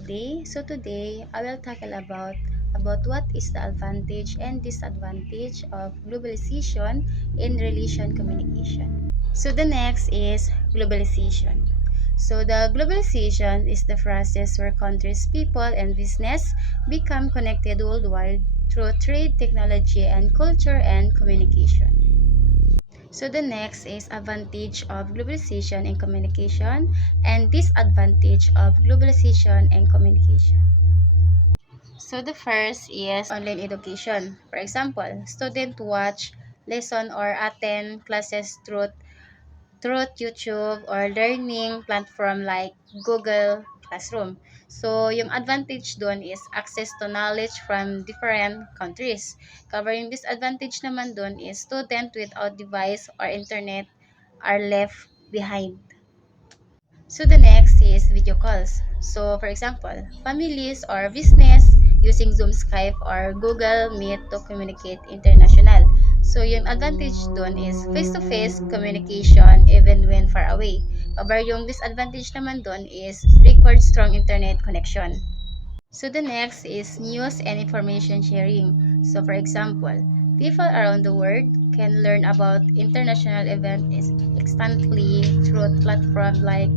good day. So today I will tackle about what is the advantage and disadvantage of globalization in relation communication. So the next is globalization. So the globalization is the process where countries, people, and business become connected worldwide through trade, technology, and culture and communication. So the next is advantage of globalization and communication and disadvantage of globalization and communication. So the first is online education. For example, student watch lesson or attend classes through YouTube or learning platform like Google Classroom. So, yung advantage doon is access to knowledge from different countries. Covering disadvantage naman doon is student without device or internet are left behind. So the next is video calls. So for example, families or business using Zoom, Skype, or Google Meet to communicate international. So yung advantage doon is face-to-face communication even when far away. However, yung disadvantage naman doon is required strong internet connection. So the next is news and information sharing. So for example, people around the world can learn about international events instantly through platforms like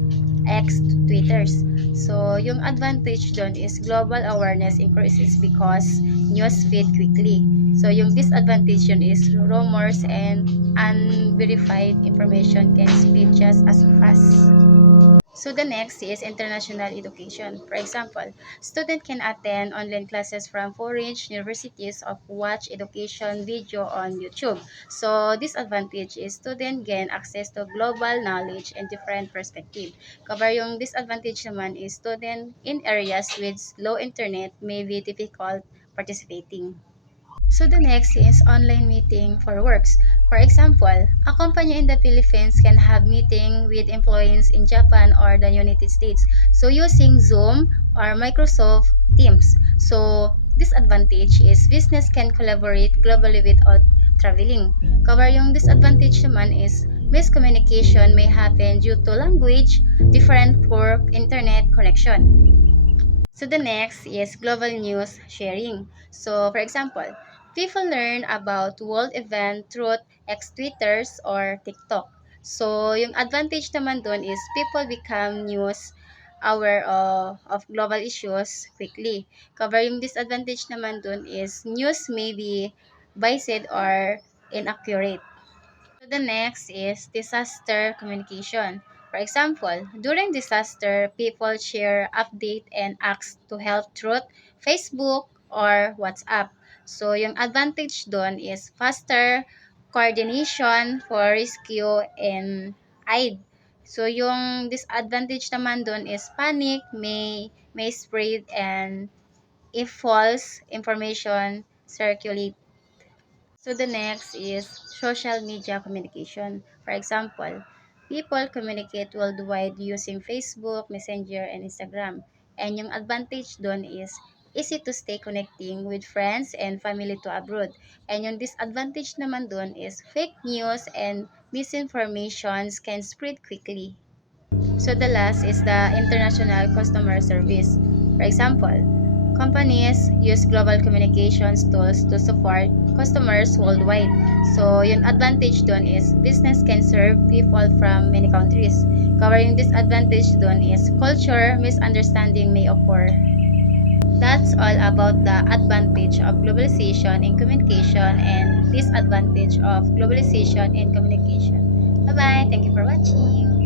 X, Twitters. So yung advantage doon is global awareness increases because news feed quickly. So yung disadvantage yun is rumors and unverified information can spread just as fast. So the next is international education. For example, student can attend online classes from foreign universities or watch education video on YouTube. So this advantage is student gain access to global knowledge and different perspective. Cover yung disadvantage naman is student in areas with low internet may be difficult participating. So the next is online meeting for works. For example, a company in the Philippines can have meeting with employees in Japan or the United States. So using Zoom or Microsoft Teams. So disadvantage is business can collaborate globally without traveling. Cover yung disadvantage naman is miscommunication may happen due to language, different poor internet connection. So the next is global news sharing. So for example, people learn about world event through X Twitters or TikTok. So yung advantage naman doon is people become news aware of global issues quickly. Cover yung disadvantage naman doon is news may be biased or inaccurate. So the next is disaster communication. For example, during disaster, people share update and ask to help through Facebook or WhatsApp. So yung advantage doon is faster coordination for rescue and aid. So yung disadvantage naman doon is panic may spread and if false information circulate. So the next is social media communication. For example, people communicate worldwide using Facebook, Messenger, and Instagram. And yung advantage doon is easy to stay connecting with friends and family to abroad. And yung disadvantage naman doon is fake news and misinformations can spread quickly. So the last is the international customer service. For example, companies use global communications tools to support customers worldwide. So yung advantage doon is business can serve people from many countries. Covering disadvantage doon is culture misunderstanding may occur. That's all about the advantage of globalization in communication and disadvantage of globalization in communication. Bye-bye. Thank you for watching.